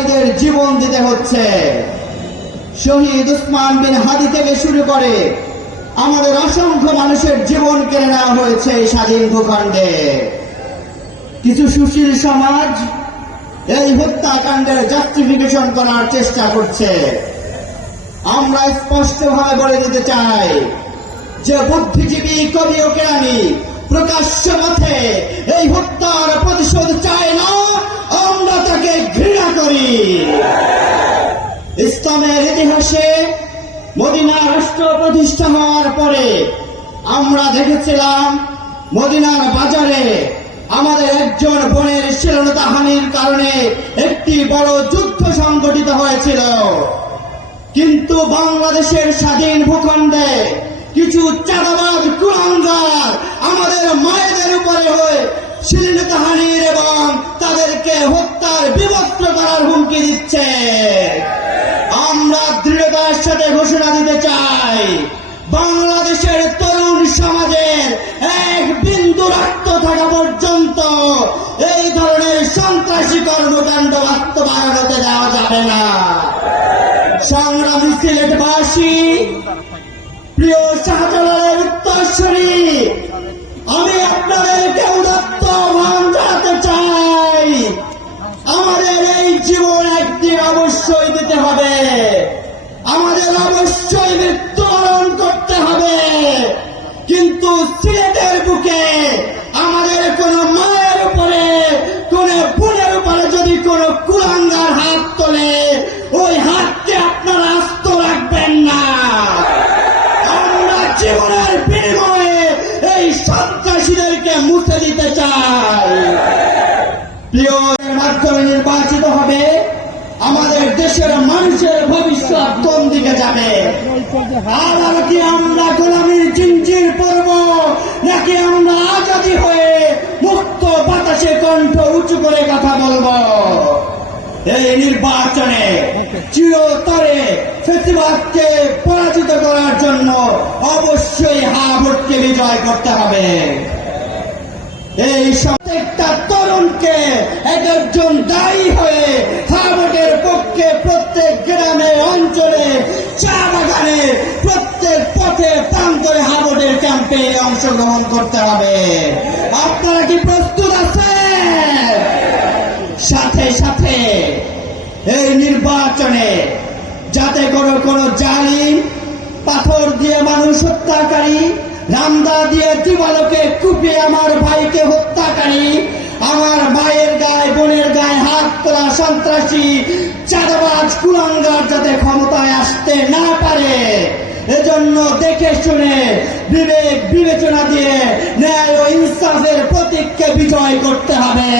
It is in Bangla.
ভাইদের জীবন দিতে হচ্ছে। শহীদ উসমান বিন হাদি থেকে শুরু করে আমাদের অসংখ্য মানুষের জীবন কেড়ে নেওয়া হয়েছে এই স্বাধীন ভূখণ্ডে। কিছু সুশীল সমাজ এই হত্যাকাণ্ডের জাস্টিফিকেশন করার চেষ্টা করছে। আমরা স্পষ্টভাবে বলে দিতে চাই যে বুদ্ধিজীবী কবি ও কেরানি প্রকাশ্য পথে এই হত্যার প্রতিশোধ চায় না, আমরা তাকে ঘৃণা করি। ইসলামের ইতিহাসে মদিনা রাষ্ট্র প্রতিষ্ঠা হওয়ার পরে আমরা দেখেছিলাম মদিনার বাজারে আমাদের একজন বোনের শ্লীলতাহানির কারণে একটি বড় যুদ্ধ সংঘটিত হয়েছিল। কিন্তু বাংলাদেশের স্বাধীন ভূখণ্ডে কিছু চাঁদাবাজ কুলাঙ্গার আমাদের মায়েদের উপরে হয়ে শ্লীলতাহানির এবং তাদেরকে হত্যার বিবস্ত্র করার হুমকি দিচ্ছে। আমরা দৃঢ়তার সাথে ঘোষণা দিতে চাই, বাংলাদেশের তরুণ সমাজের এক বিন্দু রক্ত থাকা পর্যন্ত এই ধরনের সন্ত্রাসী কর্মকাণ্ড বাস্তবায়ন হতে দেওয়া যাবে না। সংগ্রামী সিলেটবাসী, প্রিয় শাহজালালের উত্তরসূরি, আমি আপনাদেরকে উদাত্ত আহ্বান জানাতে চাই, আমাদের এই জীবন একদিন অবশ্যই দিতে হবে, আমাদের অবশ্যই মৃত্যুবরণ করতে হবে। কিন্তু সিলেটের বুকে আমাদের কোন মায়ের উপরে, কোন বোনের উপরে যদি কোন কুলাঙ্গার হাত তোলে, ওই হাতকে আপনারা আস্ত রাখবেন না। আমরা জীবনের বিনিময়ে এই সন্ত্রাসীদেরকে মুছে দিতে চাই। প্রিয় মাধ্যমে নির্বাচিত হবে আমাদের দেশের মানুষের ভবিষ্যৎ কোন দিকে যাবে? আবার কি আমরা গোলামীর জিঞ্জির পরব, নাকি আমরা আজাদী হয়ে মুক্ত বাতাসে কণ্ঠ উঁচু করে কথা বলবো? এই নির্বাচনে চিরতরে ফ্যাসিবাদকে পরাজিত করার জন্য অবশ্যই হ্যাঁ ভোটকে বিজয় করতে হবে। এই প্রত্যেকটা তরুণকে একজন দায়ী হয়ে হ্যাঁ ভোটের পক্ষে প্রত্যেক গ্রামে, অঞ্চলে, চা বাগানে, প্রত্যেক পথে প্রান্তরে হ্যাঁ ভোটের ক্যাম্পে অংশগ্রহণ করতে হবে। আপনারা কি প্রস্তুত আছেন? সাথে সাথে এই নির্বাচনে যাতে কোনো জালিম, পাথর দিয়ে মানুষ হত্যাকারী, রামদা দিয়ে দিবালোকে কুপিয়ে আমার ভাইকে হত্যাকারী, আমার ভাইয়ের গায়ে, বোনের গায়ে হাত তোলা সন্ত্রাসী, চাঁদাবাজ কুলাঙ্গার যাতে ক্ষমতায় আসতে না পারে, এজন্য দেখে শুনে বিবেক বিবেচনা দিয়ে ন্যায় ও ইনসাফের প্রতীককে বিজয় করতে হবে।